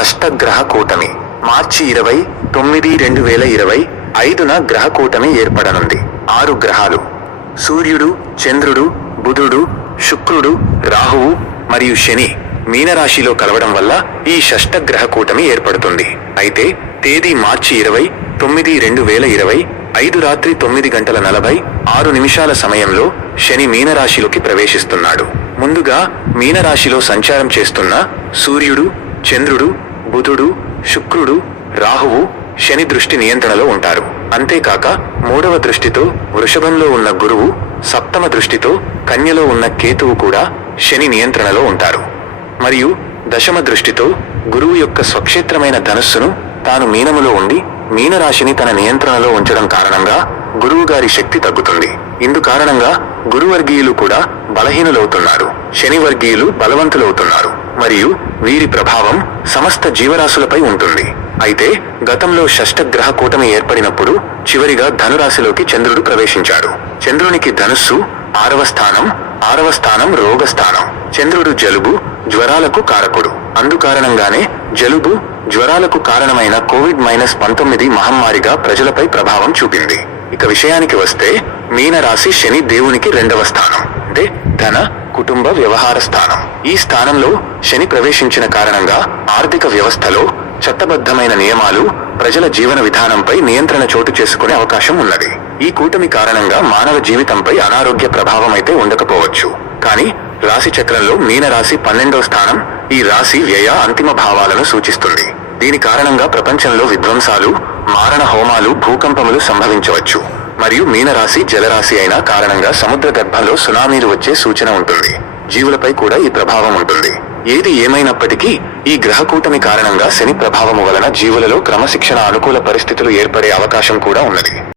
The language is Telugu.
షష్టగ్రహ కూటమి మార్చి 29, 2025న గ్రహ కూటమి ఏర్పడనుంది. 6 గ్రహాలు సూర్యుడు, చంద్రుడు, బుధుడు, శుక్రుడు, రాహువు మరియు శని మీనరాశిలో కలవడం వల్ల ఈ షష్టగ్రహ కూటమి ఏర్పడుతుంది. అయితే తేదీ మార్చి 29, 2025 రాత్రి 9:46 సమయంలో శని మీనరాశిలోకి ప్రవేశిస్తున్నాడు. ముందుగా మీనరాశిలో సంచారం చేస్తున్న సూర్యుడు, చంద్రుడు, బుధుడు, శుక్రుడు, రాహువు శని దృష్టి నియంత్రణలో ఉంటారు. అంతేకాక 3వ దృష్టితో వృషభంలో ఉన్న గురువు, 7వ దృష్టితో కన్యలో ఉన్న కేతువు కూడా శని నియంత్రణలో ఉంటారు. మరియు 10వ దృష్టితో గురువు యొక్క స్వక్షేత్రమైన ధనుస్సును తాను మీనములో ఉండి మీనరాశిని తన నియంత్రణలో ఉంచడం కారణంగా గురువు గారి శక్తి తగ్గుతుంది. ఇందు కారణంగా గురువర్గీయులు కూడా బలహీనులవుతున్నారు, శని వర్గీయులు బలవంతులవుతున్నారు మరియు వీరి ప్రభావం సమస్త జీవరాశులపై ఉంటుంది. అయితే గతంలో షష్టగ్రహ కూటమి ఏర్పడినప్పుడు చివరిగా ధనురాశిలోకి చంద్రుడు ప్రవేశించాడు. చంద్రునికి ధనుస్సు 6వ స్థానం రోగస్థానం. చంద్రుడు జలుబు, జ్వరాలకు కారకుడు. అందుకారణంగానే జలుబు, జ్వరాలకు కారణమైన కోవిడ్-19 మహమ్మారిగా ప్రజలపై ప్రభావం చూపింది. ఇక విషయానికి వస్తే మీనరాశి శని దేవునికి 2వ స్థానం, అంటే ధన, కుటుంబ, వ్యవహార స్థానం. ఈ స్థానంలో శని ప్రవేశించిన కారణంగా ఆర్థిక వ్యవస్థలో చట్టబద్ధమైన నియమాలు, ప్రజల జీవన విధానంపై నియంత్రణ చోటు చేసుకునే అవకాశం ఉన్నది. ఈ కూటమి కారణంగా మానవ జీవితంపై అనారోగ్య ప్రభావం అయితే ఉండకపోవచ్చు. కానీ రాశి చక్రంలో మీనరాశి 12వ స్థానం ఈ రాశి వ్యయ అంతిమ భావాలను సూచిస్తుంది. దీని కారణంగా ప్రపంచంలో విధ్వంసాలు, మారణ హోమాలు, భూకంపములు సంభవించవచ్చు. మరియు మీనరాశి జలరాశి అయిన కారణంగా సముద్ర గర్భంలో సునామీలు వచ్చే సూచన ఉంటుంది. జీవులపై కూడా ఈ ప్రభావం ఉంటుంది. ఏది ఏమైనప్పటికీ ఈ గ్రహ కూటమి కారణంగా శని ప్రభావము వలన జీవులలో క్రమశిక్షణ అనుకూల పరిస్థితులు ఏర్పడే అవకాశం కూడా ఉన్నది.